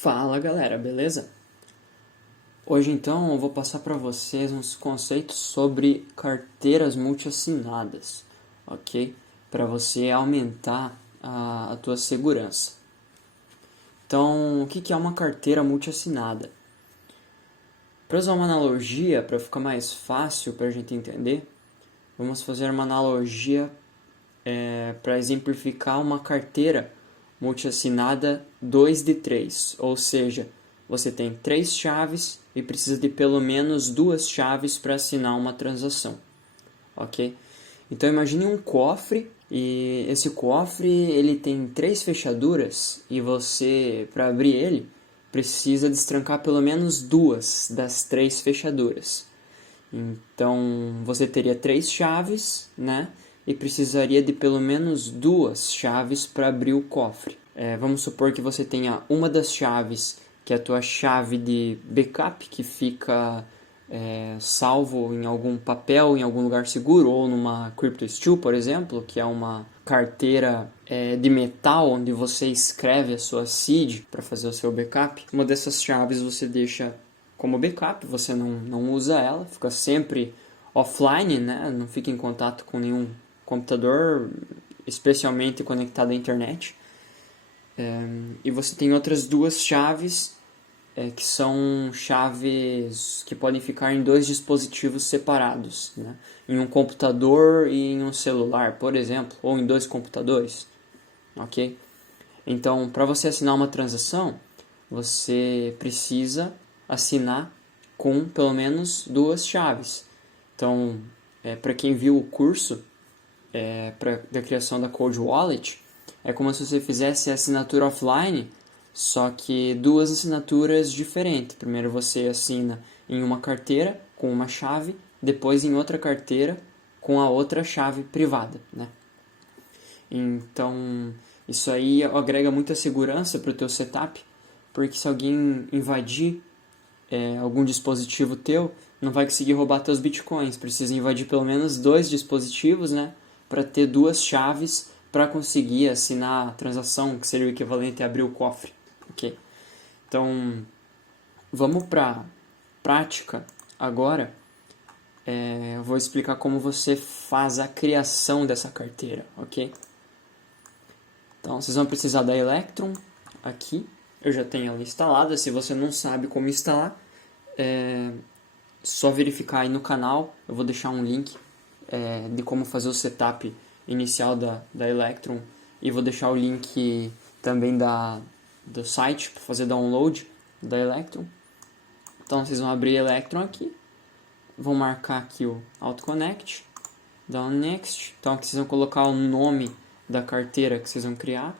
Fala galera, beleza? Hoje então eu vou passar para vocês uns conceitos sobre carteiras multiassinadas, ok? Para você aumentar a tua segurança. Então, o que é uma carteira multiassinada? Para usar uma analogia, para ficar mais fácil para a gente entender, vamos fazer uma analogia para exemplificar uma carteira multiassinada 2 de 3, ou seja, você tem 3 chaves e precisa de pelo menos 2 chaves para assinar uma transação, ok? Então imagine um cofre e esse cofre ele tem 3 fechaduras e você, para abrir ele, precisa destrancar pelo menos 2 das 3 fechaduras. Então você teria 3 chaves, né? E precisaria de pelo menos 2 chaves para abrir o cofre. Vamos supor que você tenha uma das chaves, que é a tua chave de backup, que fica salvo em algum papel, em algum lugar seguro, ou numa CryptoSteel, por exemplo, que é uma carteira de metal, onde você escreve a sua seed para fazer o seu backup. Uma dessas chaves você deixa como backup, você não usa ela, fica sempre offline, né? Não fica em contato com nenhum computador, especialmente conectado à internet. E você tem outras 2 chaves que são chaves que podem ficar em 2 dispositivos separados, né? Em um computador e em um celular, por exemplo, ou em 2 computadores, ok? Então, para você assinar uma transação, você precisa assinar com pelo menos 2 chaves. Então, para quem viu o curso da criação da Cold Wallet, é como se você fizesse a assinatura offline, só que 2 assinaturas diferentes. Primeiro você assina em uma carteira com uma chave, depois em outra carteira com a outra chave privada, né? Então, isso aí agrega muita segurança para o teu setup, porque se alguém invadir algum dispositivo teu, não vai conseguir roubar teus bitcoins. Precisa invadir pelo menos 2 dispositivos, né, para ter 2 chaves para conseguir assinar a transação, que seria o equivalente a abrir o cofre, ok? Então, vamos para prática agora. Eu vou explicar como você faz a criação dessa carteira, ok? Então, vocês vão precisar da Electrum aqui. Eu já tenho ela instalada. Se você não sabe como instalar, só verificar aí no canal. Eu vou deixar um link de como fazer o setup inicial da Electrum. E vou deixar o link também do site para fazer download da Electrum. Então, vocês vão abrir a Electrum aqui. Vão marcar aqui o AutoConnect. Dar um Next. Então, aqui vocês vão colocar o nome da carteira que vocês vão criar.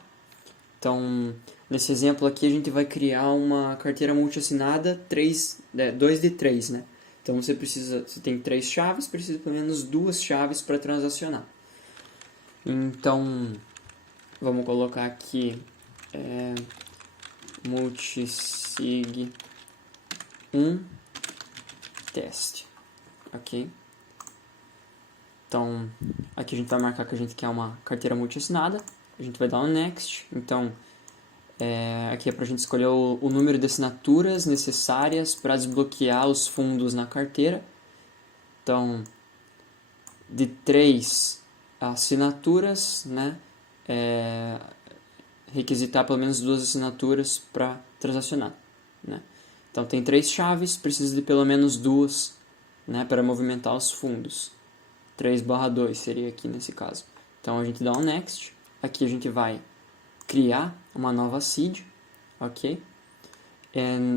Então, nesse exemplo aqui, a gente vai criar uma carteira multiassinada 2 de 3, né? Então, você tem 3 chaves, precisa de pelo menos 2 chaves para transacionar. Então, vamos colocar aqui multisig 1 teste, ok? Então, aqui a gente vai marcar que a gente quer uma carteira multiassinada. A gente vai dar um Next. Então, aqui é para a gente escolher o número de assinaturas necessárias para desbloquear os fundos na carteira. Então, de 3 assinaturas, né? Requisitar pelo menos 2 assinaturas para transacionar, né? Então, tem 3 chaves, precisa de pelo menos 2, né, para movimentar os fundos. 3/2 seria aqui nesse caso. Então, a gente dá um Next. Aqui a gente vai criar uma nova seed, ok?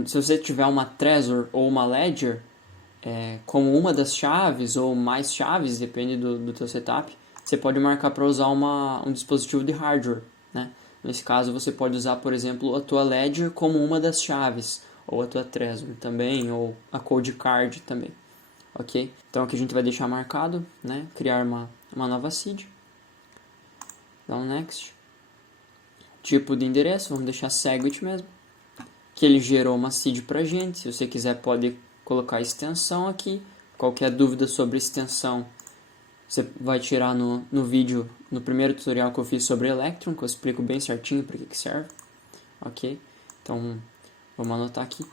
Se você tiver uma Trezor ou uma Ledger, como uma das chaves ou mais chaves, depende do teu setup, você pode marcar para usar um dispositivo de hardware, né? Nesse caso, você pode usar, por exemplo, a tua Ledger como uma das chaves, ou a tua Trezor também, ou a Cold Card também, ok? Então aqui a gente vai deixar marcado, né? Criar uma nova seed. Dá um Next. Tipo de endereço, vamos deixar Segwit mesmo. Que ele gerou uma seed pra gente. Se você quiser, pode colocar a extensão aqui. Qualquer dúvida sobre extensão, você vai tirar no vídeo, no primeiro tutorial que eu fiz sobre Electrum, que eu explico bem certinho para que serve. Ok? Então, Vamos anotar aqui.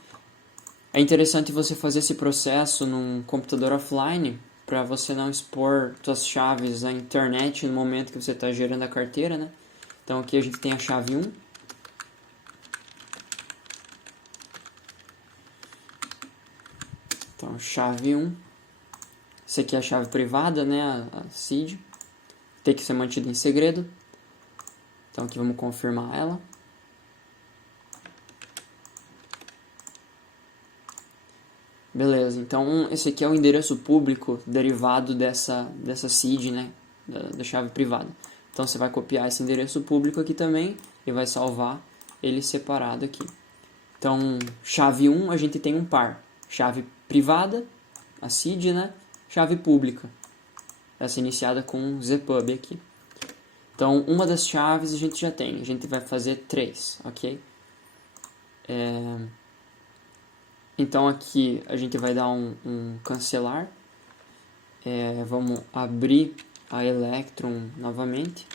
É interessante você fazer esse processo num computador offline para você não expor suas chaves à internet no momento que você está gerando a carteira, né? Então aqui a gente tem a chave 1. Então chave 1. Essa aqui é a chave privada, né? A seed. Tem que ser mantida em segredo. Então aqui vamos confirmar ela. Beleza, então esse aqui é o endereço público derivado dessa seed, né, da chave privada. Então você vai copiar esse endereço público aqui também e vai salvar ele separado aqui. Então, chave 1 a gente tem um par. Chave privada, a seed, né, chave pública. Essa iniciada com zpub aqui. Então, uma das chaves a gente já tem. A gente vai fazer 3, ok? Então aqui a gente vai dar um cancelar. Vamos abrir a Electron novamente.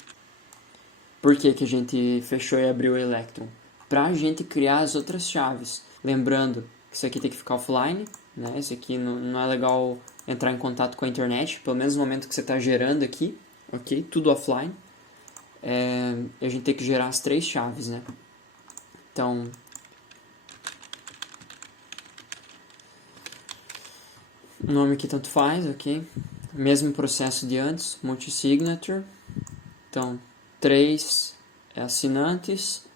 Por que que a gente fechou e abriu o Electron? Para a gente criar as outras chaves. Lembrando que isso aqui tem que ficar offline, né? Isso aqui não é legal entrar em contato com a internet, pelo menos no momento que você está gerando aqui, ok? Tudo offline. A gente tem que gerar as 3 chaves, né? Então, o nome aqui tanto faz, ok? Mesmo processo de antes, multi-signature. Então, 3 assinantes,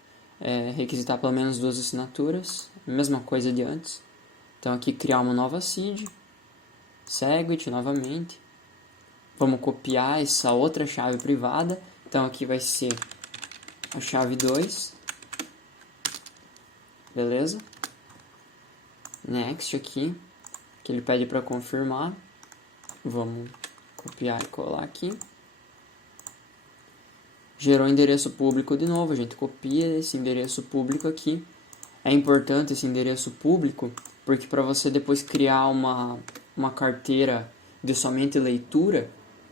requisitar pelo menos 2 assinaturas, mesma coisa de antes. Então aqui criar uma nova seed, Segwit novamente. Vamos copiar essa outra chave privada. Então aqui vai ser a chave 2. Beleza? Next aqui, que ele pede para confirmar. Vamos copiar e colar aqui. Gerou endereço público de novo, a gente copia esse endereço público aqui. É importante esse endereço público, porque para você depois criar uma carteira de somente leitura,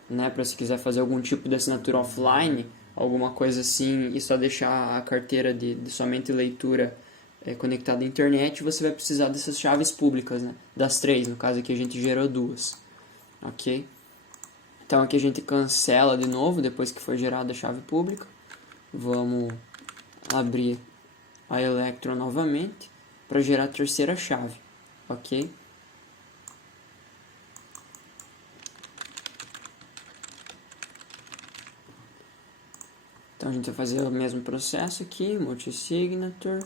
né, para se quiser fazer algum tipo de assinatura offline, alguma coisa assim, e só deixar a carteira de somente leitura conectada à internet, você vai precisar dessas chaves públicas, né, das 3, no caso aqui a gente gerou 2, ok? Então aqui a gente cancela de novo, depois que foi gerada a chave pública. Vamos abrir a Electron novamente para gerar a terceira chave, ok? Então a gente vai fazer o mesmo processo aqui, multi-signature,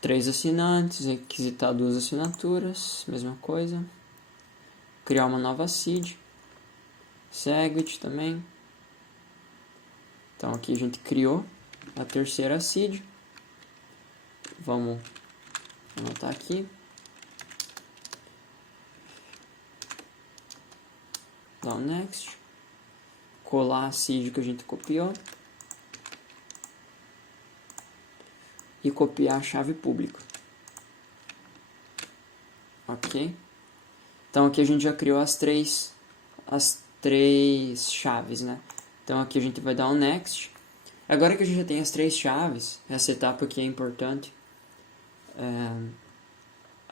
3 assinantes, requisitar 2 assinaturas, mesma coisa. Criar uma nova seed, Segwit também. Então aqui a gente criou a terceira seed. Vamos anotar aqui. Dar o next. Colar a seed que a gente copiou. E copiar a chave pública. Ok? Então aqui a gente já criou as três chaves, né? Então aqui a gente vai dar um next. Agora que a gente já tem as 3 chaves, essa etapa aqui é importante.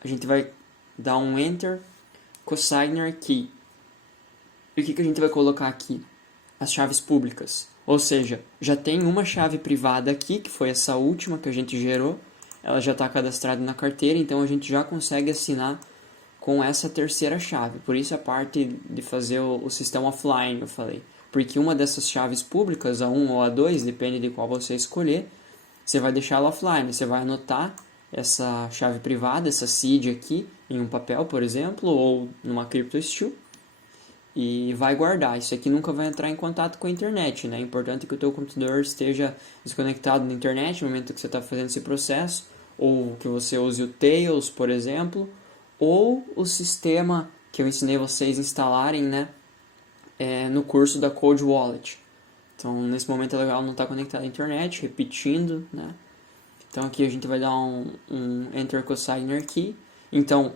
A gente vai dar um enter consigner key. E o que a gente vai colocar aqui? As chaves públicas. Ou seja, já tem uma chave privada aqui, que foi essa última que a gente gerou. Ela já está cadastrada na carteira, então a gente já consegue assinar com essa terceira chave. Por isso a parte de fazer o sistema offline, eu falei. Porque uma dessas chaves públicas, a 1 ou a 2, depende de qual você escolher, você vai deixar ela offline. Você vai anotar essa chave privada, essa seed aqui, em um papel, por exemplo, ou numa CryptoSteel, e vai guardar. Isso aqui nunca vai entrar em contato com a internet, né? É importante que o teu computador esteja desconectado da internet no momento que você está fazendo esse processo, ou que você use o Tails, por exemplo, ou o sistema que eu ensinei vocês a instalarem, né? No curso da Cold Wallet. Então, nesse momento é legal não estar conectado à internet, repetindo, né? Então, aqui a gente vai dar um Enter Consigner Key. Então,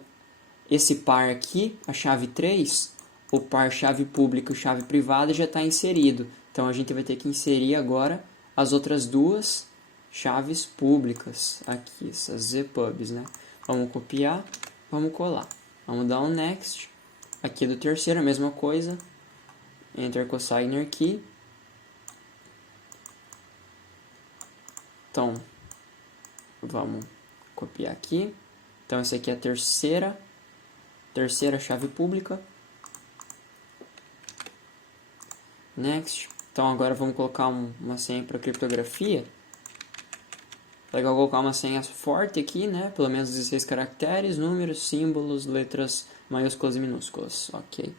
esse par aqui, a chave 3, o par chave pública e chave privada já está inserido. Então, a gente vai ter que inserir agora as outras duas chaves públicas aqui, essas zpubs, né? Vamos copiar, vamos colar. Vamos dar um next. Aqui do terceiro, a mesma coisa. Enter cosigner key. Então, vamos copiar aqui. Então, essa aqui é a terceira chave pública. Next. Então, agora vamos colocar uma senha para criptografia. Legal colocar uma senha forte aqui, né? Pelo menos 16 caracteres, números, símbolos, letras maiúsculas e minúsculas. Ok.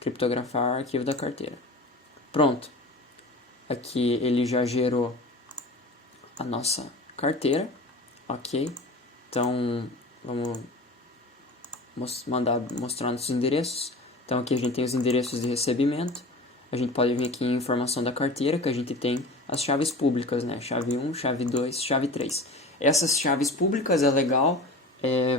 Criptografar arquivo da carteira. Pronto. Aqui ele já gerou a nossa carteira. Ok. Então, vamos mostrar nossos endereços. Então, aqui a gente tem os endereços de recebimento. A gente pode vir aqui em informação da carteira, que a gente tem as chaves públicas, né? Chave 1, chave 2, chave 3. Essas chaves públicas é legal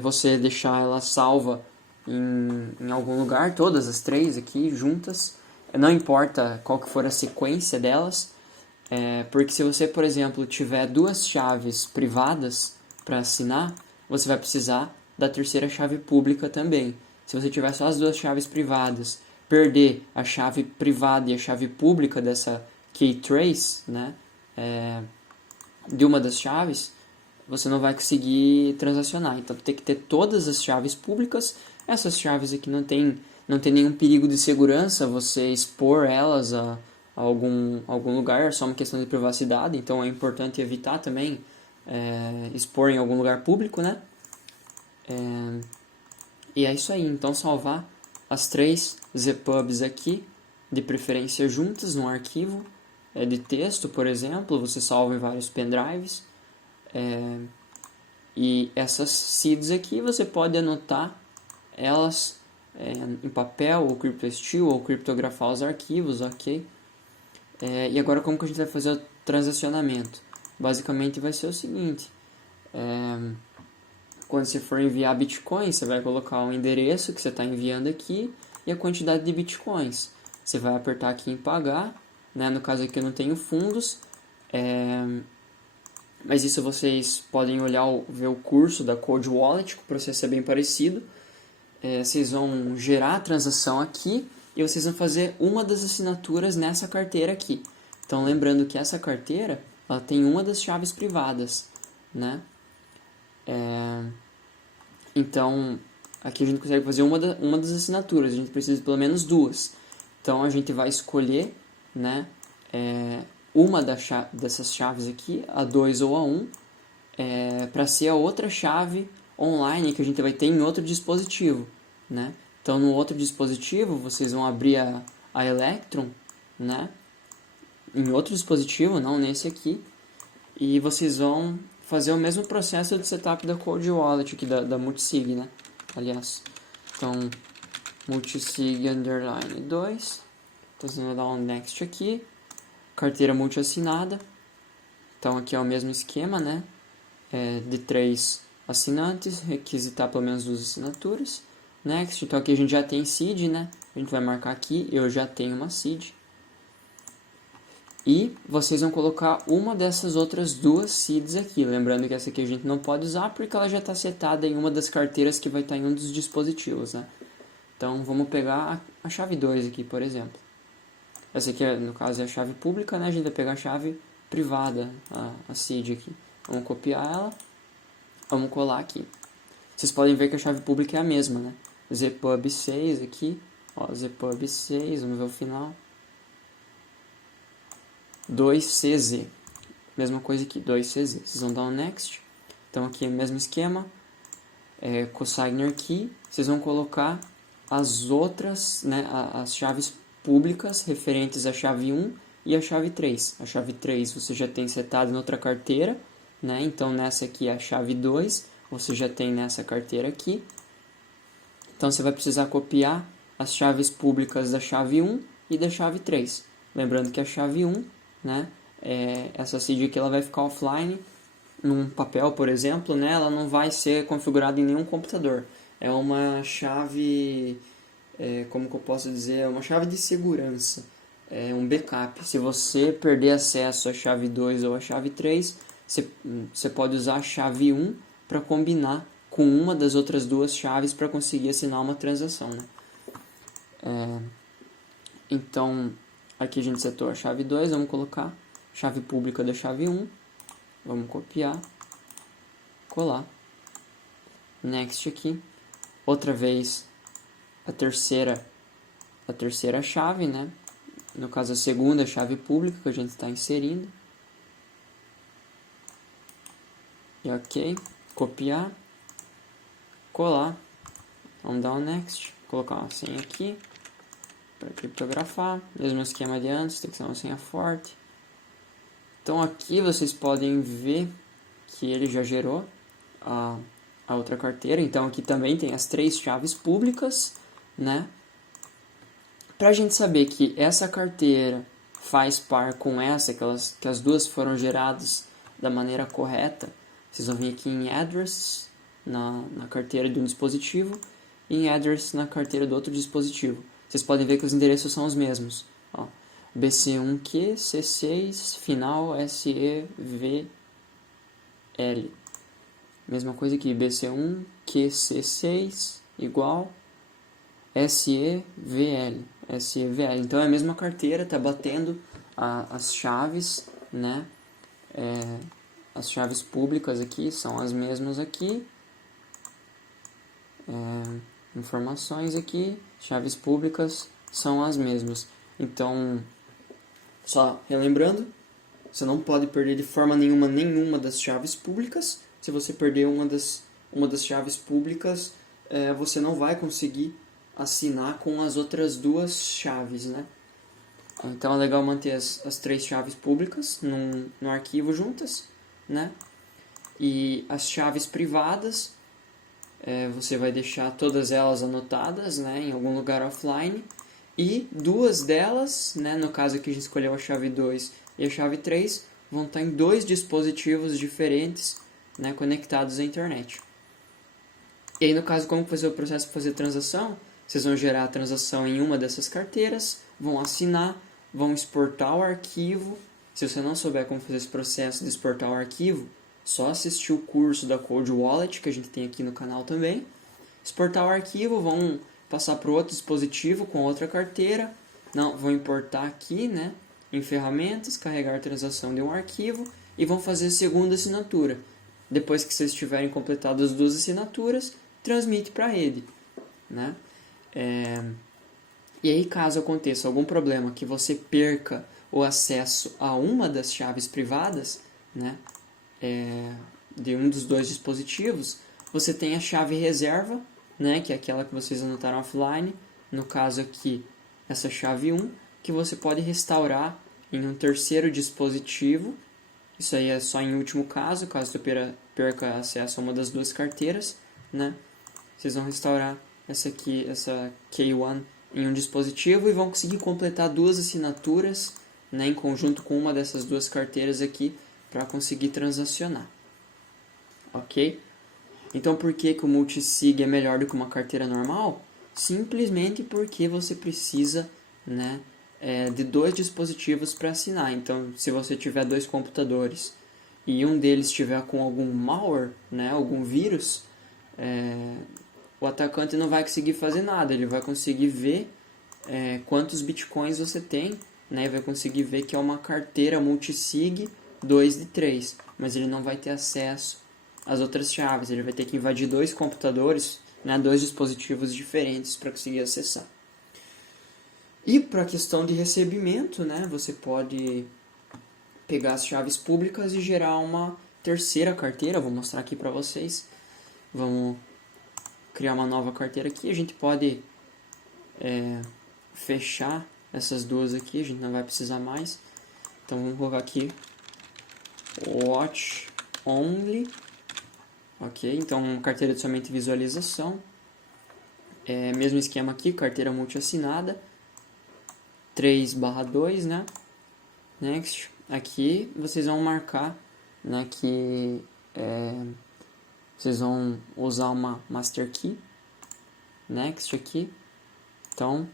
você deixar ela salva em algum lugar, todas as três aqui juntas. Não importa qual que for a sequência delas, porque se você, por exemplo, tiver duas chaves privadas para assinar, você vai precisar da terceira chave pública também. Se você tiver só as duas chaves privadas, perder a chave privada e a chave pública dessa key trace, né, de uma das chaves, você não vai conseguir transacionar. Então tem que ter todas as chaves públicas. Essas chaves aqui não tem nenhum perigo de segurança você expor elas a algum lugar, é só uma questão de privacidade, então é importante evitar também expor em algum lugar público, né? E é isso aí, então salvar as três zpubs aqui, de preferência juntas num arquivo de texto, por exemplo, você salva em vários pendrives. E essas seeds aqui você pode anotar elas em papel, ou CryptoSteel, ou criptografar os arquivos, ok? E agora como que a gente vai fazer o transacionamento? Basicamente vai ser o seguinte, quando você for enviar Bitcoin, você vai colocar o endereço que você está enviando aqui e a quantidade de Bitcoins. Você vai apertar aqui em pagar, né? No caso aqui eu não tenho fundos, mas isso vocês podem olhar, ver o curso da Cold Wallet, que o processo é bem parecido. Vocês vão gerar a transação aqui e vocês vão fazer uma das assinaturas nessa carteira aqui. Então lembrando que essa carteira ela tem uma das chaves privadas, né? Então aqui a gente consegue fazer uma das assinaturas, a gente precisa de pelo menos duas. Então a gente vai escolher, né, uma dessas chaves aqui, a 2 ou a 1, para ser a outra chave online que a gente vai ter em outro dispositivo, né? Então no outro dispositivo vocês vão abrir a Electrum, né, em outro dispositivo, não nesse aqui, e vocês vão fazer o mesmo processo de setup da Cold Wallet aqui, da Multisig, né? Aliás, então Multisig underline 2, então você vai dar um next aqui, carteira multi-assinada, então aqui é o mesmo esquema, né? De 3 assinantes, requisitar pelo menos 2 assinaturas, next, então aqui a gente já tem seed, né? A gente vai marcar aqui, eu já tenho uma seed. E vocês vão colocar uma dessas outras duas seeds aqui. Lembrando que essa aqui a gente não pode usar porque ela já está setada em uma das carteiras que vai estar em um dos dispositivos, né? Então vamos pegar a chave 2 aqui, por exemplo. Essa aqui, no caso, é a chave pública, né? A gente vai pegar a chave privada, a seed aqui. Vamos copiar ela, vamos colar aqui. Vocês podem ver que a chave pública é a mesma, né? Zpub 6 aqui, ó, Zpub 6, vamos ver o final. 2CZ, mesma coisa aqui, 2CZ, vocês vão dar um next, então aqui é o mesmo esquema, cosigner key, vocês vão colocar as outras, né, as chaves públicas referentes à chave 1 e à chave 3, a chave 3 você já tem setado em outra carteira, né, então nessa aqui é a chave 2, você já tem nessa carteira aqui, então você vai precisar copiar as chaves públicas da chave 1 e da chave 3, lembrando que a chave 1, né, essa seed aqui ela vai ficar offline num papel, por exemplo, né, ela não vai ser configurada em nenhum computador. É uma chave, como que eu posso dizer, é uma chave de segurança, um backup. Se você perder acesso à chave 2 ou à chave 3, você pode usar a chave 1 para combinar com uma das outras duas chaves para conseguir assinar uma transação, né? Então, aqui a gente setou a chave 2, vamos colocar chave pública da chave 1, vamos copiar, colar, next aqui, outra vez a terceira chave, né? No caso a segunda chave pública que a gente está inserindo, e ok, copiar, colar, vamos dar um next, colocar uma senha aqui, para criptografar, mesmo esquema de antes, tem que ser uma senha forte. Então aqui vocês podem ver que ele já gerou a outra carteira, então aqui também tem as 3 chaves públicas, né? Para a gente saber que essa carteira faz par com essa, que as duas foram geradas da maneira correta, vocês vão vir aqui em Address, na carteira de um dispositivo, e em Address na carteira do outro dispositivo. Vocês podem ver que os endereços são os mesmos. Ó, BC1Q, C6, final SEVL. Mesma coisa aqui, BC1Q, C6, igual SEVL. Então é a mesma carteira, tá batendo as chaves, né? As chaves públicas aqui são as mesmas aqui. Informações aqui, chaves públicas são as mesmas. Então, só relembrando, você não pode perder de forma nenhuma das chaves públicas. Se você perder uma das chaves públicas, você não vai conseguir assinar com as outras duas chaves, né? Então é legal manter as 3 chaves públicas no arquivo juntas, né? E as chaves privadas, você vai deixar todas elas anotadas, né, em algum lugar offline. E 2 delas, né, no caso aqui a gente escolheu a chave 2 e a chave 3, vão estar em 2 dispositivos diferentes, né, conectados à internet. E aí no caso, como fazer o processo de fazer transação? Vocês vão gerar a transação em uma dessas carteiras, vão assinar, vão exportar o arquivo. Se você não souber como fazer esse processo de exportar o arquivo, só assistir o curso da Cold Wallet, que a gente tem aqui no canal também. Exportar o arquivo, vão passar para o outro dispositivo com outra carteira. Não, vão importar aqui, né, em ferramentas, carregar a transação de um arquivo e vão fazer a segunda assinatura. Depois que vocês tiverem completado as 2 assinaturas, transmite para ele, né? E aí, caso aconteça algum problema que você perca o acesso a uma das chaves privadas, né, de um dos 2 dispositivos, você tem a chave reserva, né, que é aquela que vocês anotaram offline, no caso aqui, essa chave 1, que você pode restaurar em um terceiro dispositivo. Isso aí é só em último caso você perca acesso a uma das 2 carteiras, né? Vocês vão restaurar essa K1 em um dispositivo e vão conseguir completar 2 assinaturas, né, em conjunto com uma dessas 2 carteiras aqui para conseguir transacionar. Ok? Então por que o multisig é melhor do que uma carteira normal? Simplesmente porque você precisa, né, de 2 dispositivos para assinar. Então se você tiver 2 computadores e um deles estiver com algum malware, né, algum vírus, o atacante não vai conseguir fazer nada. Ele vai conseguir ver quantos bitcoins você tem, né, vai conseguir ver que é uma carteira multisig 2 de 3, mas ele não vai ter acesso às outras chaves. Ele vai ter que invadir 2 computadores, né, 2 dispositivos diferentes para conseguir acessar. E para a questão de recebimento, né, você pode pegar as chaves públicas e gerar uma terceira carteira. Vou mostrar aqui para vocês. Vamos criar uma nova carteira aqui. A gente pode fechar essas 2 aqui, a gente não vai precisar mais. Então vamos colocar aqui watch only. Ok, então carteira de somente visualização. Mesmo esquema aqui, carteira multi-assinada. 3/2, né? Next. Aqui vocês vão marcar, né, que vocês vão usar uma master key. Next aqui. Então,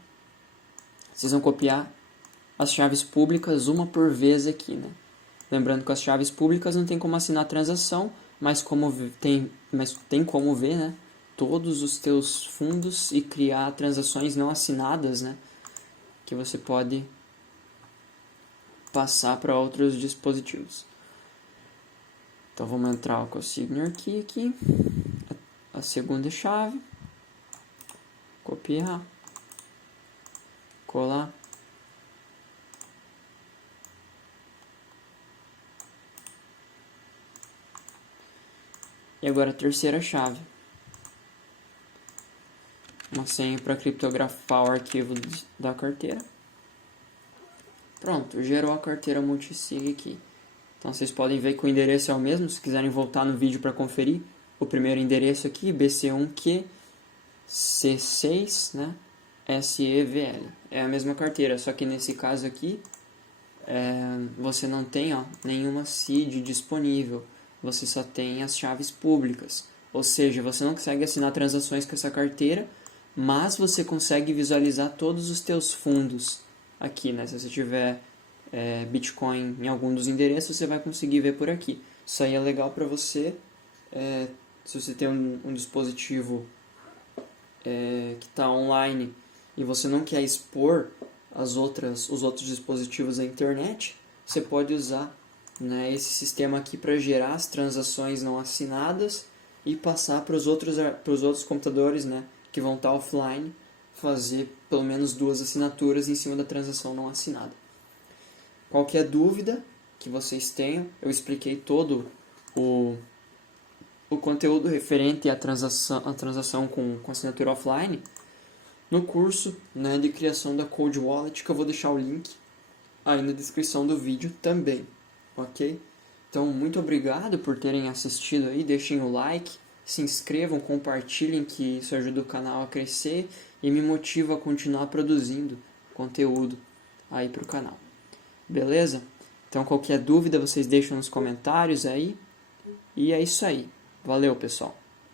vocês vão copiar as chaves públicas uma por vez aqui, né? Lembrando que as chaves públicas não tem como assinar a transação, mas tem como ver, né, todos os teus fundos e criar transações não assinadas, né, que você pode passar para outros dispositivos. Então vamos entrar com o Signer Key aqui, a segunda chave, copiar, colar, e agora a terceira chave, uma senha para criptografar o arquivo da carteira. Pronto, gerou a carteira multisig aqui. Então vocês podem ver que o endereço é o mesmo, se quiserem voltar no vídeo para conferir. O primeiro endereço aqui, BC1Q C6, né, SEVL. É a mesma carteira, só que nesse caso aqui você não tem nenhuma seed disponível. Você só tem as chaves públicas. Ou seja, você não consegue assinar transações com essa carteira, mas você consegue visualizar todos os teus fundos aqui, né? Se você tiver Bitcoin em algum dos endereços, você vai conseguir ver por aqui. Isso aí é legal para você, se você tem um dispositivo que está online e você não quer expor os outros dispositivos à internet, você pode usar, né, esse sistema aqui para gerar as transações não assinadas e passar para os outros computadores, né, que vão estar offline, fazer pelo menos 2 assinaturas em cima da transação não assinada. Qualquer dúvida que vocês tenham, eu expliquei todo o conteúdo referente à transação com assinatura offline no curso, né, de criação da Cold Wallet, que eu vou deixar o link aí na descrição do vídeo também, ok? Então, muito obrigado por terem assistido aí, deixem o like, se inscrevam, compartilhem, que isso ajuda o canal a crescer e me motiva a continuar produzindo conteúdo aí para o canal. Beleza? Então, qualquer dúvida vocês deixam nos comentários aí. E é isso aí. Valeu, pessoal!